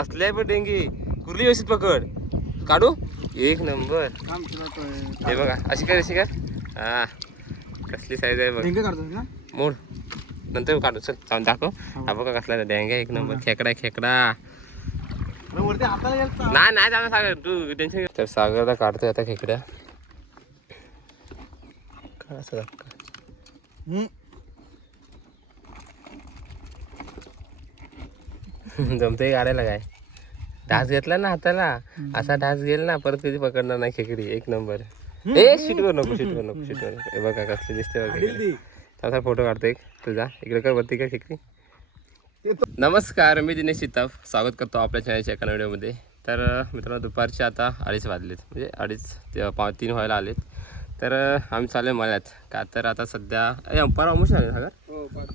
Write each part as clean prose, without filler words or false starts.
कसल्या पण डेंगी कुर्ली व्यवस्थित पकड काढू एक नंबर. हे बघा अशी कर हा कसली साईज आहे बघ मोड नंतर काढू चल जाऊन दाखव. हा बघा कसला डेंगा एक नंबर खेकडा नाही जाणार सागर तू टेन्शन. तर सागरला काढतोय आता खेकड्या असं जमतंय काढायला काय ढास घेतला ना हाताला असा ढास घेईल ना परत कधी पकडणार नाही खेकडी एक नंबर. ए शीटवर नको हे बघा कसली दिसते वगैरे. तसा फोटो काढतो एक तुझा इकडे कर वरती कर खेकडी. नमस्कार मी दिनेश सीताफ स्वागत करतो आपल्या चॅनलच्या एका व्हिडिओमध्ये. तर मित्रांनो दुपारचे आता 2:30 वाजलेत म्हणजे 2:30 व्हायला आलेत. तर आम्ही चालू मळ्यात का तर आता सध्या परवा अमावस्या झाले सगळं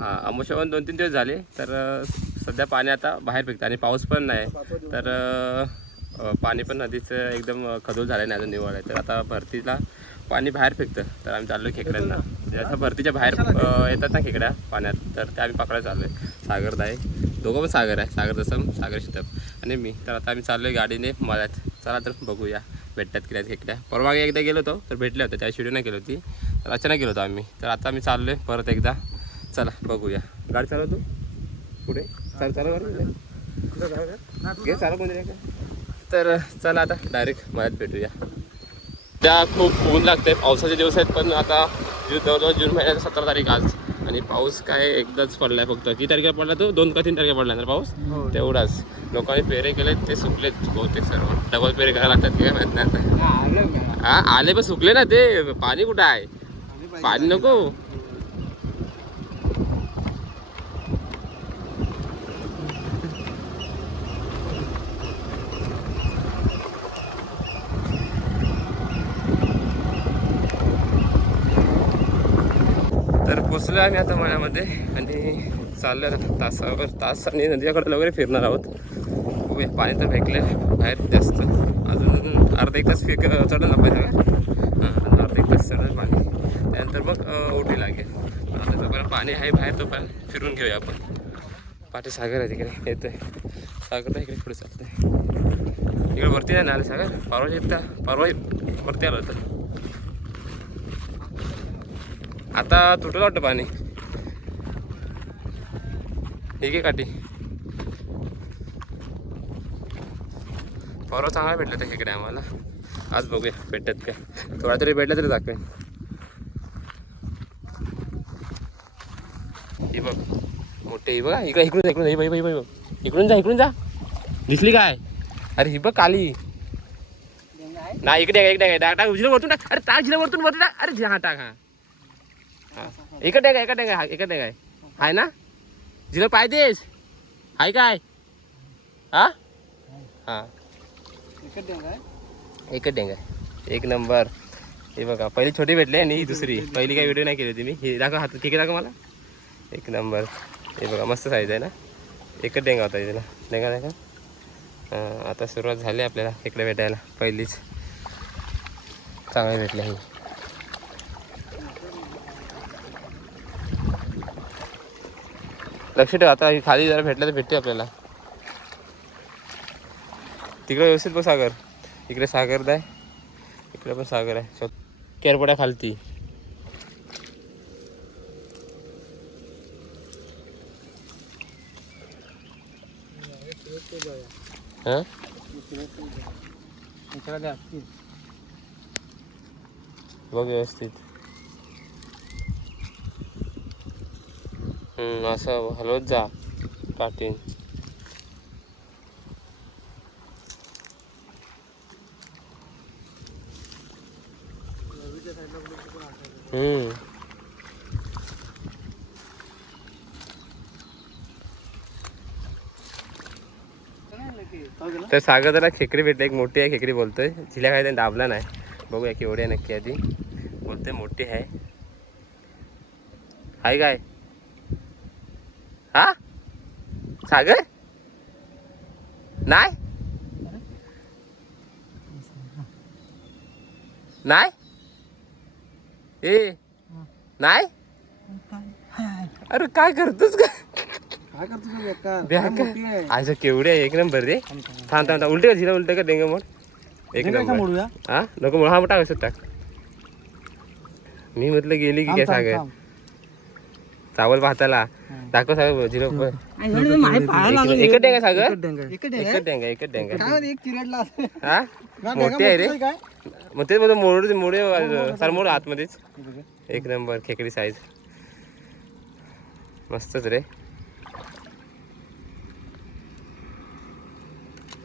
हां अमावस्या पण 2-3 दिवस झाले. तर सध्या पाणी आता बाहेर फेकतं आणि पाऊस पण नाही. तर पाणी पण नदीचं एकदम खदोल झालं नाही अजून निवळ आहे. तर आता भरतीला पाणी बाहेर फेकतं तर आम्ही चाललो खेकड्यांना. आता भरतीच्या बाहेर येतात ना खेकड्या पाण्यात तर ते आम्ही पकडायला चाललो आहे. सागर आहे दोघं पण सागर आहे सागर दसम सागर शितप आणि मी. तर आता आम्ही चाललो आहे गाडीने मळ्यात. चला तर बघूया भेटतात की नाही खेकड्या. परवा एकदा गेलो होतो तर भेटले होते त्या व्हिडिओ नाही केली होती तर अचानक गेलो होतो आम्ही. तर आता आम्ही चाललो आहे परत एकदा. चला बघूया गाडी चालवतो पुढे चालू घे चालू कोणती नाही का. तर चला आता डायरेक्ट मळ्यात भेटूया. त्या खूप ऊन लागते पावसाचे दिवस आहेत पण आता जवळजवळ जून महिन्यात 17 तारीख आज आणि पाऊस काय एकदाच पडलाय फक्त. किती तारखेला पडला तो 2 का 3 तारखेला पडला ना पाऊस तेवढाच. लोकांनी पेरे केलेत ते सुकलेत बहुतेक सर्व. डबल पेरे करायला लागतात की काय माहित नाही. हा आले पण सुकले ना ते. पाणी कुठं आहे पाणी नको. तर पोचलो आम्ही आता मळ्यामध्ये आणि चाललो तास आणि नदीकडे वगैरे फिरणार आहोत. बघूया पाणी तर फेकलं बाहेर जास्त अजून अर्धा 1 तास चढलं ना पाहिजे का हां अर्धा 1 तास चढलं पाणी. त्यानंतर मग ओटी लागेल. आता जोपर्यंत पाणी आहे बाहेर तोपर्यंत फिरून घेऊया आपण. पाठी सागर आहे तिकडे येतं आहे सागर इकडे पुढे चालतं आहे. इकडे वरती नाही ना आले सागर परवा वरती आलं होतं. आता तुटलं वाटतं पाणी. ठीक आहे काठी परवा चांगला भेटलं त्या खेकडे आम्हाला. आज बघूया भेटतात काय थोडा तरी भेटला तरी दाखवेल. ही बघ मोठे ही बघा इकडे इकडून जा दिसली काय. अरे ही बघ काली नाही इकडे टाक उजलं वरतून टाक. अरे टाक जिला वरतून टाक. अरे हा टाक हा इकडे काय आहे ना जिला पाहिजेस आहे काय हा हा एकच डेंगा एक नंबर. हे बघा पहिली छोटी भेटली आणि ही दुसरी. पहिली काही व्हिडिओ नाही केली होती मी. ही दाखव हात ठीक दाखव मला एक नंबर. हे बघा मस्त साईज आहे ना. एकच डेंगा होता तिला डेंगा नाही का. आता सुरुवात झाली आपल्याला इकडे भेटायला. पहिलीच चांगली भेटली ही. लक्ष ठेव आता खाली जरा भेटलं तर भेटते आपल्याला. तिकडे व्यवस्थित बघ सागर. इकडे सागर आहे इकडे पण सागर आहे. केरपड्या खालती हां बघ व्यवस्थित. असं हलवत जा काठीन. तर सागर जरा खेकडी भेटली एक मोठी आहे खेकडी बोलतोय. जिल्या काय त्याने दाबला नाही. बघूया केवढी आहे नक्की आधी. बोलतोय मोठी आहे हाय काय हा सागर नाही नाही ए नाही. अरे काय करतोस का आयचं केवढे आहे एक नंबर रे. थांब थांब उलटे कर झिला उलटे कर डेंगा मोड एक नंबर. हा नको मोड हा मोठा कसं टाक. मी म्हटलं गेली की काय सागर चावल भाताला दाखव सागर झिरो. एकच डेंगा सागर एकच डेंगा हा मोठे आहे रे. मग तेच बोलतो मोडे सरमोड आतमध्येच एक नंबर खेकडी साईज मस्तच रे.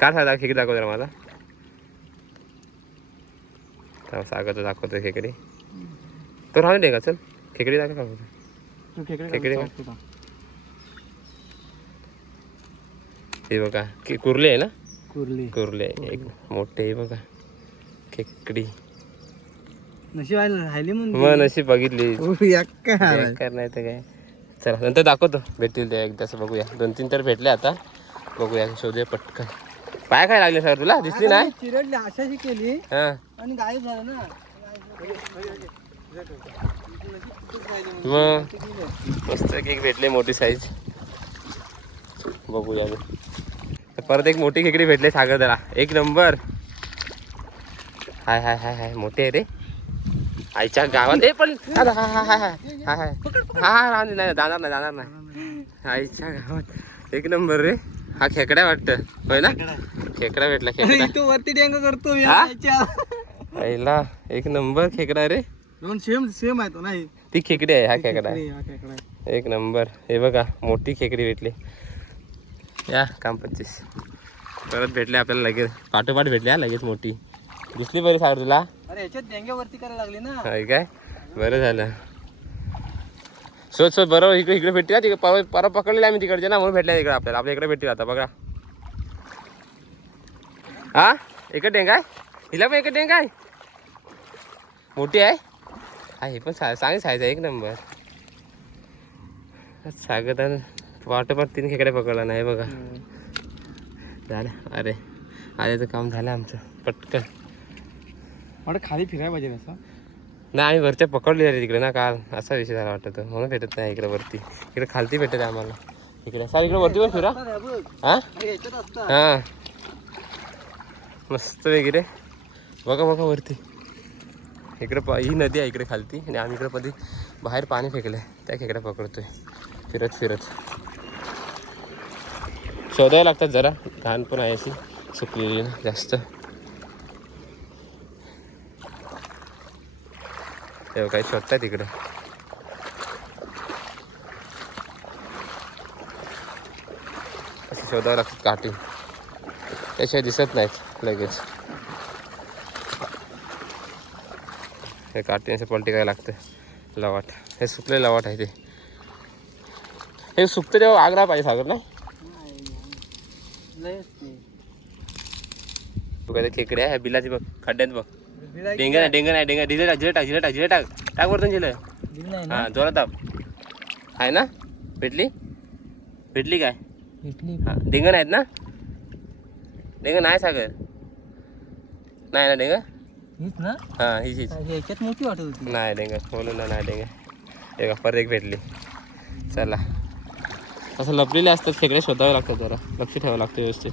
काय साधा खेकडी दाखव जरा मला. सागर दाखवतो खेकडी तो राहून दे का. चल खेकडी दाखव. खेकडी हे बघा कुर्ली आहे ना. कुर्ली आहे एक मोठे आहे बघा खेकडी. मग नशीब बघितली नाही तर काय. चला नंतर दाखवतो भेटतील ते एकदा बघूया. 2-3 तर भेटले आता बघूया शोधूया पटकन. पाय काय लागले सर तुला दिसली नाही. चिरडली आशाची केली हा आणि गायब झालं ना. मग मस्त एक भेटले मोठी साईज बघूया. परत एक मोठी खेकडी भेटले सागर जरा एक नंबर. हाय हाय हाय हाय मोठे आहे रे. आईच्या गावात पण नाही जाणार नाही. आईच्या गावात एक नंबर रे. हा खेकडा वाटतं होय ना. खेकडा भेटला खेकडा वरती डेंग करतो पहिला एक नंबर खेकडा रे. सेम आहे तो नाही ती खेकडी आहे हा खेकडा एक नंबर. हे बघा मोठी खेकडी भेटली या काम 25. परत भेटले आपल्याला लगेच पाठोपाठ भेटले लगेच मोठी दिसली बरी सागर तुला. अरे याच्यात डेंग्यावरती करायला लागली ना. काय बरं झालं. शोध बरोबर इकडे भेटते ना. तिकडे परत पकडलेला आम्ही तिकडचे ना म्हणून भेटल्या इकडे आपल्याला. आपल्या इकडे भेटतील आता बघा. हा एकच डेंगा आहे हिला पण एकच डेंगा आहे मोठी आहे. हा हे पण चांगली साईज आहे एक नंबर. सागर वाटोपाठ 3 खेकड्या पकडला नाही बघा. झालं अरे आल्याचं काम झालं आमचं पटकन. मला खाली फिरायला पाहिजे असं नाही आम्ही वरच्या पकडले रे तिकडे ना काल. असा विषय झाला वाटत म्हणून भेटत नाही इकडे वरती. इकडे खालती भेटत आहे आम्हाला इकडे. सर इकडे वरती पण फिरा. हा हा मस्त वगैरे बघा बघा वरती. इकडे ही नदी आहे इकडे खालती आणि आम्ही इकडे कधी बाहेर पाणी फेकलं आहे त्या खेकड्या पकडतोय फिरत फिरत. शोधायला लागतात जरा घाण पण आहे अशी सुकलेली जास्त. तेव्हा काही शोधताय तिकडं. असं शोधावं लागतात काठी त्याशिवाय दिसत नाहीत लगेच. हे काठी असं पलटी करायला लागतं. लवाट हे सुकले लवाट आहे ते. हे सुकतं तेव्हा आग्रा पाहिजे सागर ना. तू काय खेकडे आहे बिलाची बघ खड्ड्यात बघ. डेंगा नाही झिले टाक वरतून झिलं. हा जोरात दाब. आहे ना भेटली काय हा डेंगा नाहीत ना. डेंगा नाही सागर नाही ना डेंगा. हा हीच मोठी वाटत होती. नाही डेंगा बोलून ना नाही डेंगा. एक परत एक भेटली. चला असं लपलेले असतात खेकडे शोधावे लागतात जरा लक्ष ठेवावं लागतं व्यवस्थित.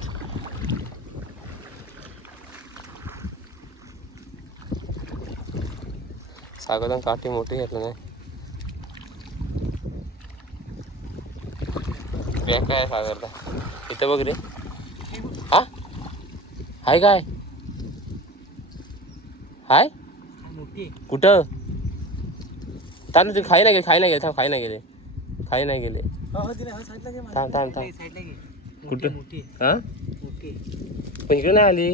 सागरदान काठी मोठी घेतलं नाही. बॅग काय सागरदा इथं बघ रे. हा हाय काय हाय कुठं. चालू ते खाई नाही गेले थांब. खाई नाही गेले थांब. कुठं हा पण इकडे नाही आली.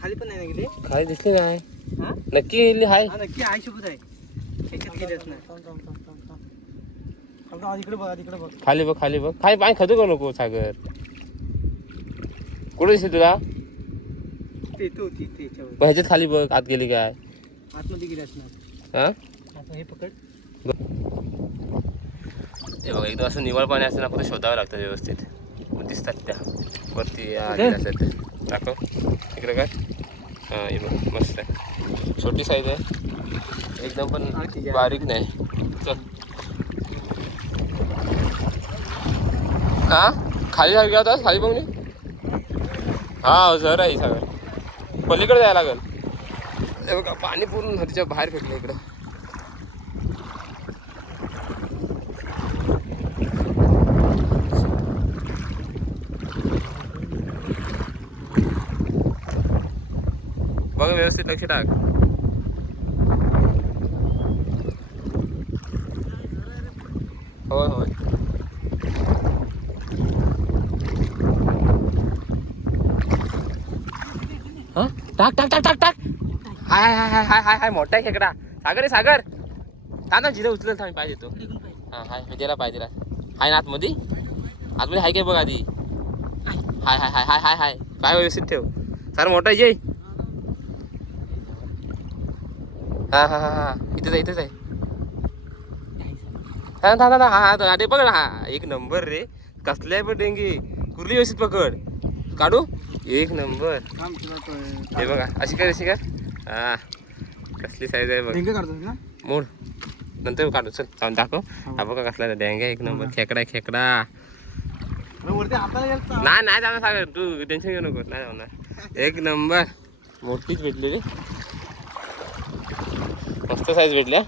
खाली पण नाही गेली. खाली दिसली नाही. नक्की गेली हाय. नक्की आहे सोबत आहे. खाली बघ खाली पाणी खतू करू नको सागर. कुठे दिसली तुला. ह्याच्यात खाली बघ आत गेली काय. आतमध्ये गेली असणार. हा हे पकड. हे बघ एकदम असं निवळ पाणी असतं ना कुठे शोधावं लागतं व्यवस्थित. दिसतात त्या वरती असतात दाखव इकडे काय. हां हे बघ मस्त आहे छोटी साईज आहे एकदम पण बारीक नाही. चल हा खाली सारखी होता खाली बघ हा सर आहे सगळं पलीकडे जायला लागेल. हे बघा पाणी पूर्ण नदीच्या बाहेर भेटलं इकडं. बघ व्यवस्थित लक्ष टाक. होय होय हा टाक टाक टाक टाक टाक. हाय हाय हाय हाय हाय हाय मोठा आहे खेकडा. सागर आहे सागर. थांब ना जिथे उचलेल थांब पाहिजे तो. हा हाय गेला पाहिजे हाय ना आतमध्ये आतमध्ये हाय काय बघ आधी. हाय हाय हाय हाय हाय हाय पाय व्यवस्थित ठेव. सर मोठा आहे जय. हा हा हा हा इथेच आहे इथेच आहे. हा हा हा हा ते पकड. हा एक नंबर रे. कसल्या पण डेंगी कुर्ली व्यवस्थित पकड. काढू एक नंबर. हे बघा अशी कर हा कसली साईज आहे बघ. ना मोड नंतर काढू चल जाऊन दाखव. हा बघा कसला डेंगा एक नंबर खेकडा आहे खेकडा. वरती हाताला गेलता. नाही नाही जाणार सागर तू टेन्शन घेऊ नको नाही जाणार. एक नंबर मोठीच भेटली रे. मस्त साईज भेटल्या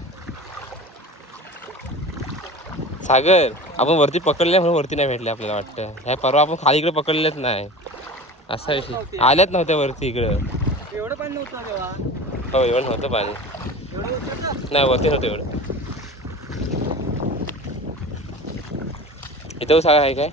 सागर. आपण वरती पकडले म्हणून वरती नाही भेटले आपल्याला वाटतं. ह्या परवा आपण खाली इकडे पकडलेच नाही असा विषय. आल्याच नव्हत्या वरती इकडं. एवढं पाणी नव्हतं तेव्हा. हो एवढं नव्हतं पाणी. एवढं होतं नाही वरती नव्हतं एवढं. इथं सागर आहे काय.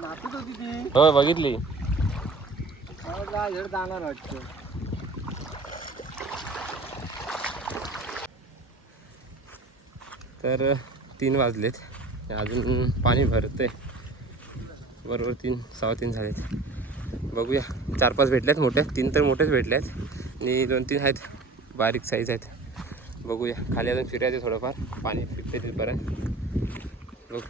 नाचत होती ती. हो बघितली. जाणार वाटतं. तर 3 वाजलेत अजून पाणी भरतंय. बरोबर 3 3:15 झालेत. बघूया 4-5 भेटल्यात मोठ्या. 3 तर मोठेच भेटल्यात आणि 2-3 आहेत बारीक साईज आहेत. बघूया खाली अजून फिरायचं थोडंफार पाणी फिरते तिथपर्यंत बघ.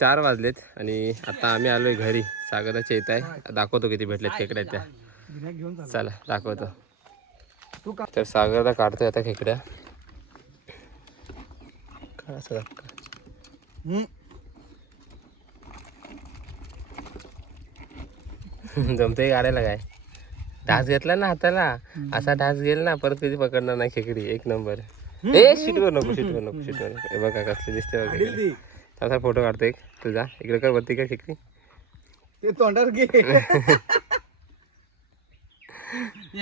4 वाजलेत आणि आता आम्ही आलोय घरी. सागराच्या इथं आहे. दाखवतो किती भेटलेत खेकड्या त्या. चला दाखवतो. तर सागरला काढतोय आता खेकड्या. काय असं जमतंय काढायला काय. ढास घेतला ना हाताला असा ढास घेईल ना परत कधी पकडणार नाही खेकडी. एक नंबर. ए शिटवर नको शिटवर नको शिटवर नको. हे बघा कसले दिसते बघा. तसा फोटो काढतो एक तुझा. इकडे कर वरती कर खेकडी. ते तोंडावर घे.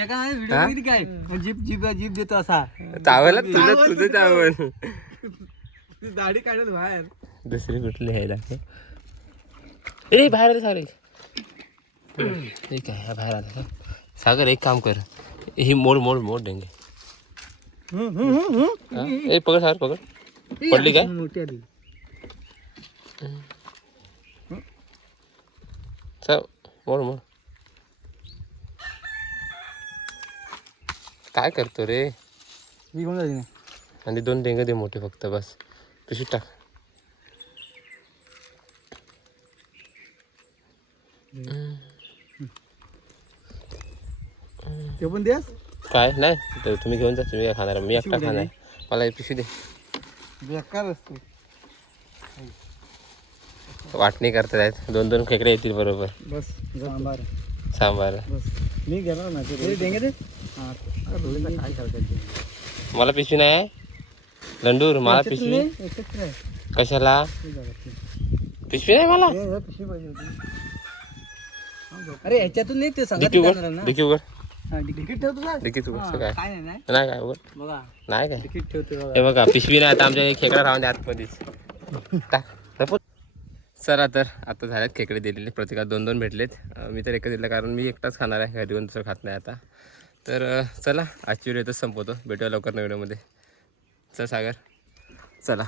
एका व्हिडिओ काय जीप जीप जीप देतो असा चावला तुझं चावल. दाढी काढत बाहेर. दुसरी कुठली आहे दाखव. ए बाहेर आलं सागर. ठीक आहे बाहेर आला सागर. एक काम कर ही मोड मोड मोड डेंगे. ए पकड सागर पकड. पडली काय. मोठी आली. मोड मोड. काय करतो रे. मी घेऊन जाईल. आणि 2 डेंगे दे मोठे फक्त बस. पिशवीत टाक. ते पण द्यास काय नाही तर तुम्ही घेऊन जा. तुम्ही काय खाणार. मी एकटा खाणार. मला एक पिशवी दे. बेकार असतो. वाटणी करतात आहेत. 2-2 खेकडे येतील बरोबर. बस सांबार सांबार. बस मी घेणार ना ते डेंगे दे. हां काय ठेवतात. मला पिशवी नाही आहे लंडूर. मला पिशवी कशाला. पिशवी नाही मला. पिशवी पाहिजे होती. अरे ह्याच्यातून नाही ते सांगा. डिक्की उघड. डिक्की उघड. तिकीट ठेवतो ना. डिक्कीच उघड. असं काय काय नाही नाही काय उघड बघा. नाही काय. तिकीट ठेवतो हे बघा पिशवी नाही. आता आमच्या खेकडा राहून द्या आतमध्येच. टाक. चला तर आता झाल्यात खेकडे दिलेले. प्रत्येकात 2-2 भेटलेत. मी तर एकच दिलं कारण मी एकटाच खाणार आहे. घरी येऊन दुसरं खात नाही आता. तर चला आजची व्हिडिओ इथंच संपवतो. भेटूया लवकर नवीन व्हिडिओमध्ये. चल सागर चला.